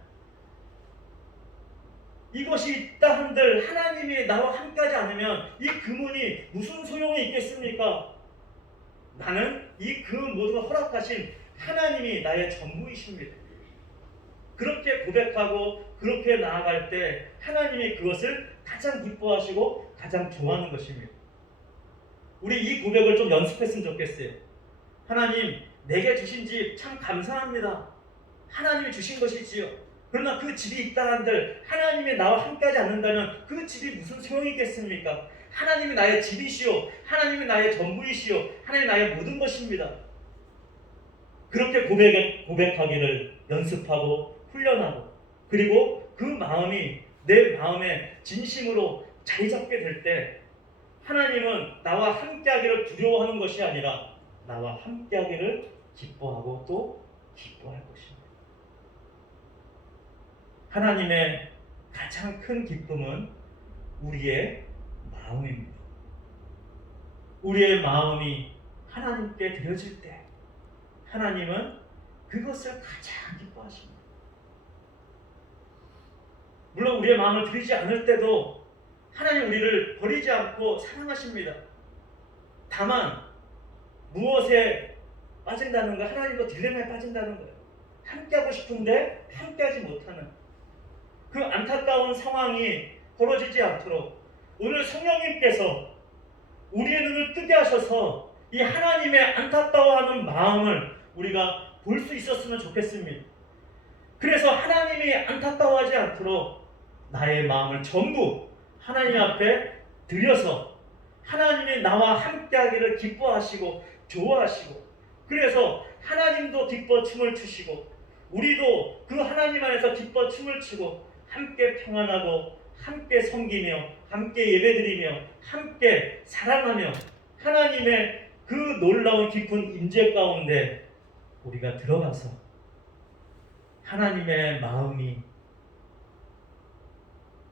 이것이 있다 한들 하나님이 나와 함께하지 않으면 이 금은이 무슨 소용이 있겠습니까? 나는 이 금 모두가 허락하신 하나님이 나의 전부이십니다. 그렇게 고백하고 그렇게 나아갈 때 하나님이 그것을 가장 기뻐하시고 가장 좋아하는 것입니다. 우리 이 고백을 좀 연습했으면 좋겠어요. 하나님, 내게 주신 집 참 감사합니다. 하나님이 주신 것이지요. 그러나 그 집이 있다 한들 하나님이 나와 함께하지 않는다면 그 집이 무슨 소용이 있겠습니까? 하나님이 나의 집이시오, 하나님이 나의 전부이시오, 하나님이 나의 모든 것입니다. 그렇게 고백하기를 연습하고 훈련하고, 그리고 그 마음이 내 마음에 진심으로 자리 잡게 될 때 하나님은 나와 함께하기를 두려워하는 것이 아니라 나와 함께하기를 기뻐하고 또 기뻐할 것입니다. 하나님의 가장 큰 기쁨은 우리의 마음입니다. 우리의 마음이 하나님께 드려질 때 하나님은 그것을 가장 기뻐하십니다. 물론 우리의 마음을 드리지 않을 때도 하나님 우리를 버리지 않고 사랑하십니다. 다만 무엇에 빠진다는 거, 하나님과 딜레마에 빠진다는 거예요. 함께하고 싶은데 함께하지 못하는 그 안타까운 상황이 벌어지지 않도록 오늘 성령님께서 우리의 눈을 뜨게 하셔서 이 하나님의 안타까워하는 마음을 우리가 볼 수 있었으면 좋겠습니다. 그래서 하나님이 안타까워하지 않도록 나의 마음을 전부 하나님 앞에 드려서 하나님이 나와 함께하기를 기뻐하시고 좋아하시고, 그래서 하나님도 기뻐 춤을 추시고 우리도 그 하나님 안에서 기뻐 춤을 추고 함께 평안하고 함께 섬기며 함께 예배드리며 함께 사랑하며 하나님의 그 놀라운 깊은 임재 가운데 우리가 들어가서 하나님의 마음이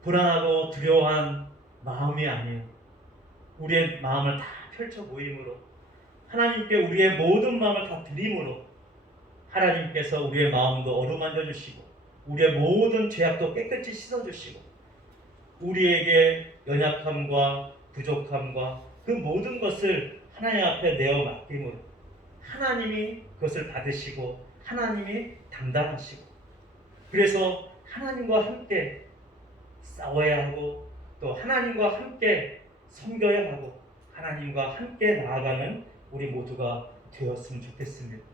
불안하고 두려워한 마음이 아니에요. 우리의 마음을 다 펼쳐 모임으로 하나님께 우리의 모든 마음을 다 드림으로 하나님께서 우리의 마음도 어루만져 주시고 우리의 모든 죄악도 깨끗이 씻어주시고 우리에게 연약함과 부족함과 그 모든 것을 하나님 앞에 내어 맡김으로 하나님이 그것을 받으시고 하나님이 담당하시고, 그래서 하나님과 함께 싸워야 하고 또 하나님과 함께 섬겨야 하고 하나님과 함께 나아가는 우리 모두가 되었으면 좋겠습니다.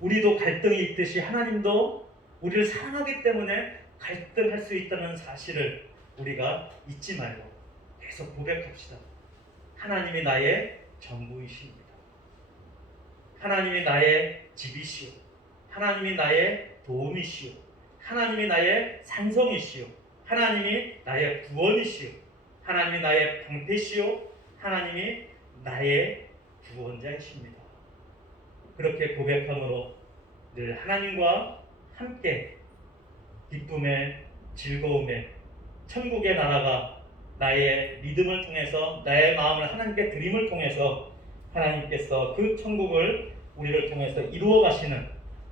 우리도 갈등이 있듯이 하나님도 우리를 사랑하기 때문에 갈등할 수 있다는 사실을 우리가 잊지 말고 계속 고백합시다. 하나님이 나의 전부이십니다. 하나님이 나의 집이시오, 하나님이 나의 도움이시오, 하나님이 나의 산성이시오, 하나님이 나의 구원이시오, 하나님이 나의 방패시요 하나님이 나의 구원자이십니다. 그렇게 고백함으로 늘 하나님과 함께 기쁨에 즐거움에 천국의 나라가 나의 믿음을 통해서 나의 마음을 하나님께 드림을 통해서 하나님께서 그 천국을 우리를 통해서 이루어 가시는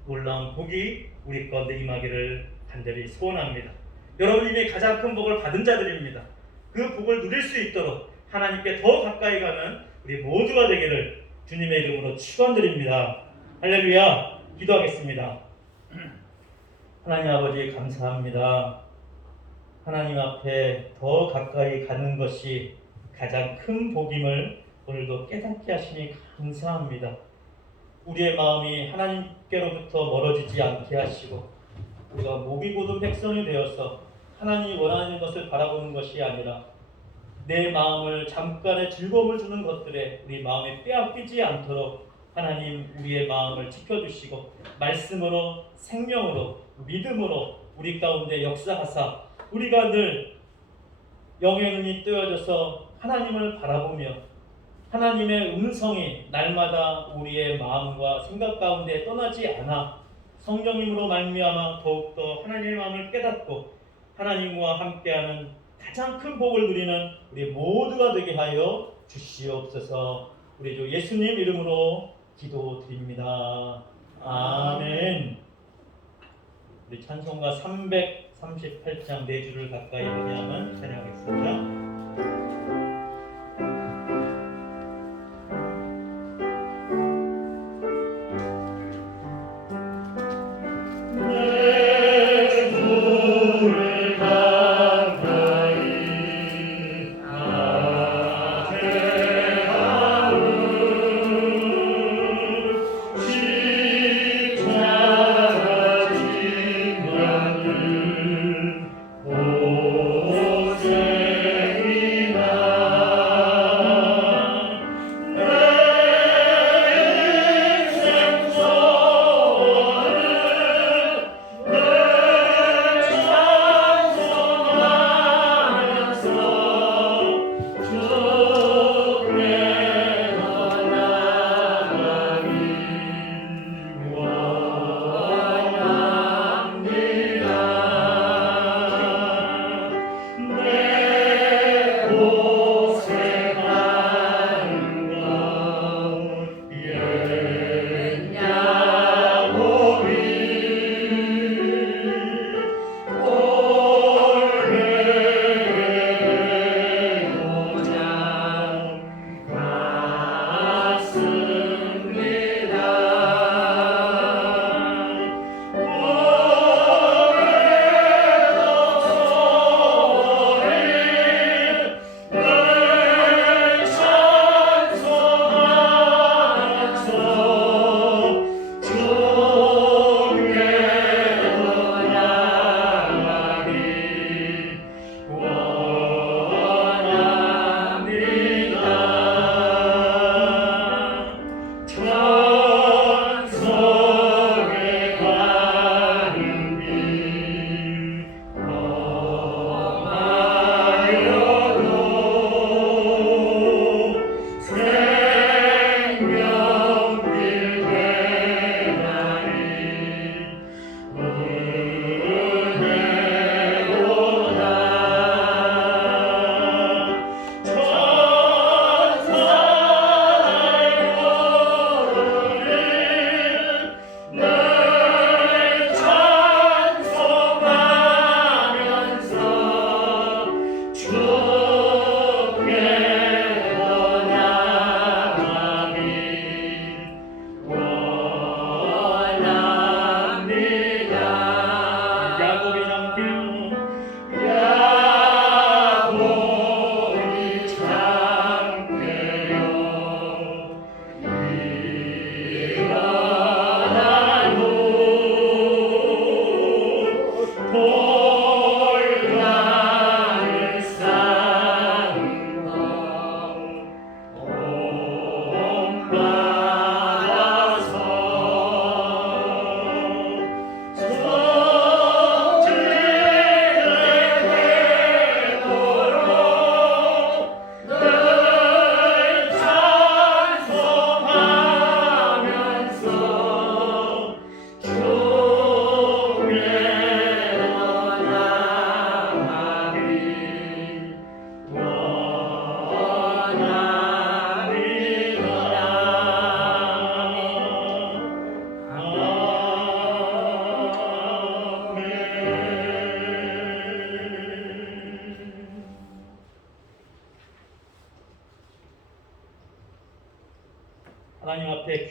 놀라운 복이 우리 가운데 임하기를 간절히 소원합니다. 여러분이 가장 큰 복을 받은 자들입니다. 그 복을 누릴 수 있도록 하나님께 더 가까이 가는 우리 모두가 되기를 주님의 이름으로 축원드립니다. 할렐루야. 기도하겠습니다. 하나님 아버지 감사합니다. 하나님 앞에 더 가까이 가는 것이 가장 큰 복임을 오늘도 깨닫게 하시니 감사합니다. 우리의 마음이 하나님께로부터 멀어지지 않게 하시고 우리가 목이 곧은 백성이 되어서 하나님이 원하는 것을 바라보는 것이 아니라 내 마음을 잠깐의 즐거움을 주는 것들에 우리 마음이 빼앗기지 않도록 하나님 우리의 마음을 지켜주시고 말씀으로 생명으로 믿음으로 우리 가운데 역사하사 우리가 늘 영의 눈이 뜨여져서 하나님을 바라보며 하나님의 음성이 날마다 우리의 마음과 생각 가운데 떠나지 않아 성령님으로 말미암아 더욱더 하나님의 마음을 깨닫고 하나님과 함께하는 가장 큰 복을 누리는 우리 모두가 되게 하여 주시옵소서. 우리 주 예수님 이름으로 기도드립니다. 아멘. 우리 찬송가 338장 4주를 가까이 보면 찬양하겠습니다. 오세이나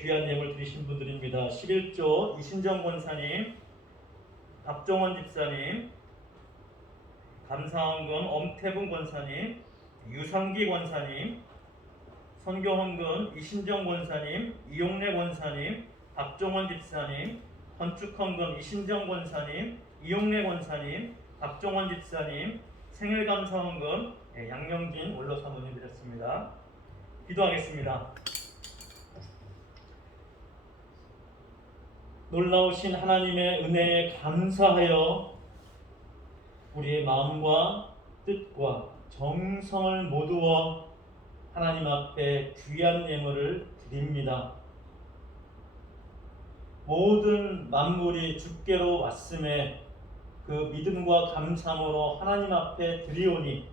귀한 예물 드리신 분들입니다. 11조 이신정 권사님, 박종원 집사님, 감사헌금 엄태분 권사님, 유상기 권사님, 선교헌금 이신정 권사님, 이용래 권사님, 박종원 집사님, 건축헌금 이신정 권사님, 이용래 권사님, 박종원 집사님, 생일감사헌금 양명진 원로 사모님 드렸습니다. 기도하겠습니다. 놀라우신 하나님의 은혜에 감사하여 우리의 마음과 뜻과 정성을 모두어 하나님 앞에 귀한 예물을 드립니다. 모든 만물이 주께로 왔음에 그 믿음과 감사함으로 하나님 앞에 드리오니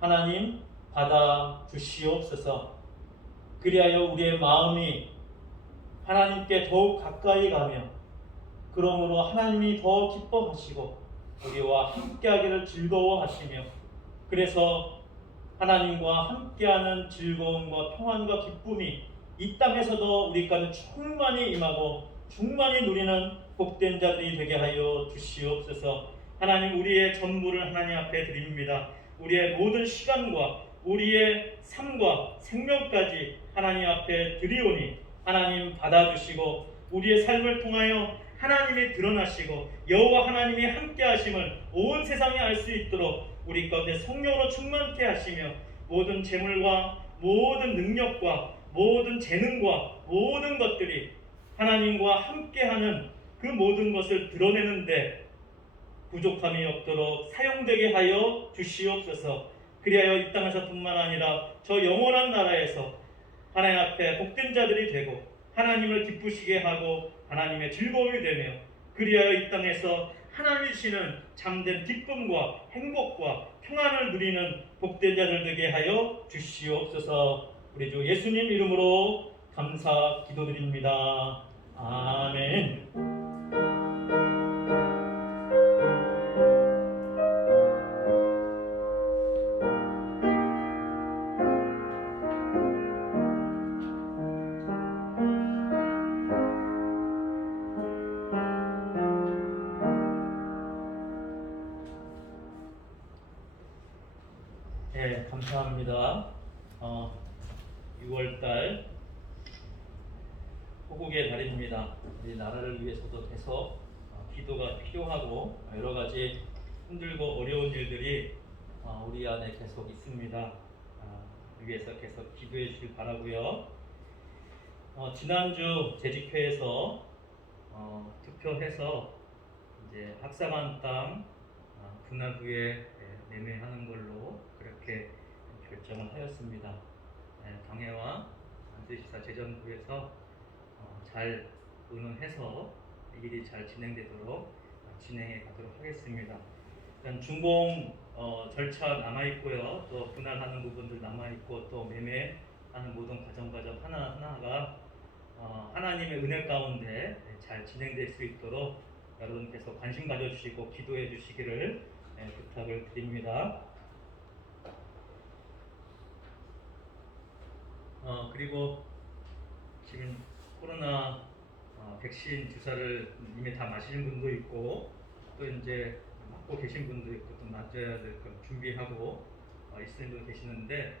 하나님 받아 주시옵소서. 그리하여 우리의 마음이 하나님께 더욱 가까이 가며 그러므로 하나님이 더 기뻐하시고 우리와 함께하기를 즐거워하시며 그래서 하나님과 함께하는 즐거움과 평안과 기쁨이 이 땅에서도 우리 가운데 충만히 임하고 충만히 누리는 복된 자들이 되게 하여 주시옵소서. 하나님, 우리의 전부를 하나님 앞에 드립니다. 우리의 모든 시간과 우리의 삶과 생명까지 하나님 앞에 드리오니 하나님 받아주시고 우리의 삶을 통하여 하나님이 드러나시고 여호와 하나님이 함께 하심을 온 세상이 알 수 있도록 우리 가운데 성령으로 충만케 하시며 모든 재물과 모든 능력과 모든 재능과 모든 것들이 하나님과 함께하는 그 모든 것을 드러내는데 부족함이 없도록 사용되게 하여 주시옵소서. 그리하여 이 땅에서 뿐만 아니라 저 영원한 나라에서 하나님 앞에 복된 자들이 되고 하나님을 기쁘시게 하고 하나님의 즐거움이 되며 그리하여 이 땅에서 하나님이 주시는 참된 기쁨과 행복과 평안을 누리는 복된 자들 되게 하여 주시옵소서. 우리 주 예수님 이름으로 감사 기도드립니다. 아멘. 네, 감사합니다. 6월달 호국의 달입니다. 우리 나라를 위해서도 계속 기도가 필요하고 여러 가지 힘들고 어려운 일들이 우리 안에 계속 있습니다. 위해서 계속 기도해 주실 바라고요. 지난주 재직회에서 투표해서 이제 학사관 땅 분할 후에 매매하는 걸로 그렇게 결정을 하였습니다. 당회와 안수지사 재정부에서 잘 의논해서 일이 잘 진행되도록 진행해 가도록 하겠습니다. 일단 준공 절차 남아 있고요. 또 분할하는 부분들 남아 있고 또 매매하는 모든 과정 하나하나가 하나님의 은혜 가운데 잘 진행될 수 있도록 여러분께서 관심 가져주시고 기도해 주시기를 부탁을 드립니다. 그리고 지금 코로나 백신 주사를 이미 다 맞으신 분도 있고 또 이제 맞고 계신 분도 있고 또 맞아야 될 것 준비하고 있으신 분 계시는데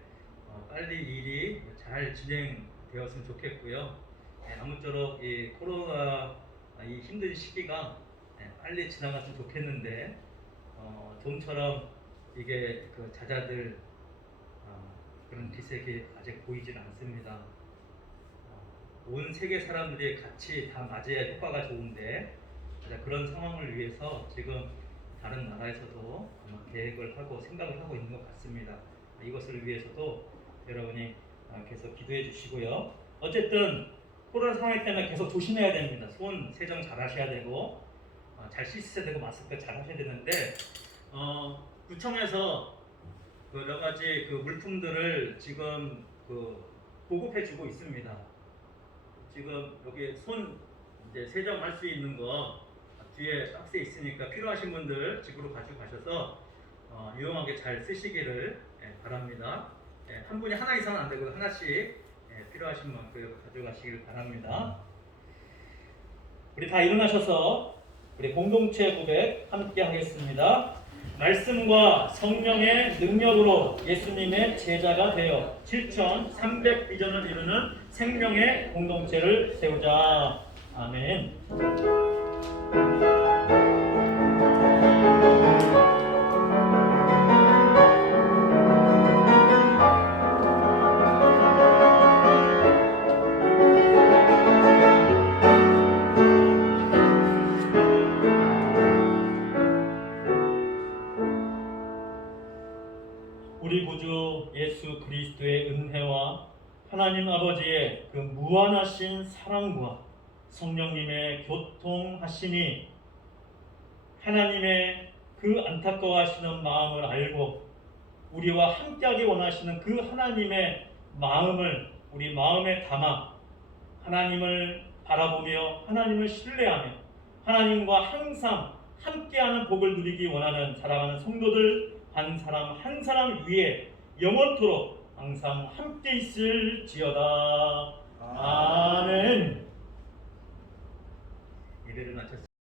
빨리 일이 잘 진행되었으면 좋겠고요. 아무쪼록 이 코로나 이 힘든 시기가 빨리 지나갔으면 좋겠는데 좀처럼 이게 그 잦아들 그런 기색이 아직 보이질 않습니다. 온 세계 사람들이 같이 다 맞아야 효과가 좋은데 그런 상황을 위해서 지금 다른 나라에서도 계획을 하고 생각을 하고 있는 것 같습니다. 이것을 위해서도 여러분이 계속 기도해 주시고요. 어쨌든 코로나 상황 때문에 계속 조심해야 됩니다. 손 세정 잘 하셔야 되고 잘 씻으셔야 되고 마스크 잘 하셔야 되는데 구청에서 여러 가지 그 물품들을 지금 보급해 주고 있습니다. 지금 여기 손 이제 세정할 수 있는 거 뒤에 박스에 있으니까 필요하신 분들 집으로 가지고 가셔서 유용하게 잘 쓰시기를 바랍니다. 한 분이 하나 이상은 안 되고 하나씩 필요하신 만큼 가져가시길 바랍니다. 우리 다 일어나셔서 우리 공동체 고백 함께 하겠습니다. 말씀과 성령의 능력으로 예수님의 제자가 되어 7,300 비전을 이루는 생명의 공동체를 세우자. 아멘. 우리 구주 예수 그리스도의 은혜와 하나님 아버지의 그 무한하신 사랑과 성령님의 교통하심이 하나님의 그 안타까워하시는 마음을 알고 우리와 함께하기 원하시는 그 하나님의 마음을 우리 마음에 담아 하나님을 바라보며 하나님을 신뢰하며 하나님과 항상 함께하는 복을 누리기 원하는 사랑하는 성도들 한 사람 한 사람 위에 영원토록 항상 함께 있을지어다. 아멘. 예배를 마쳤습니다.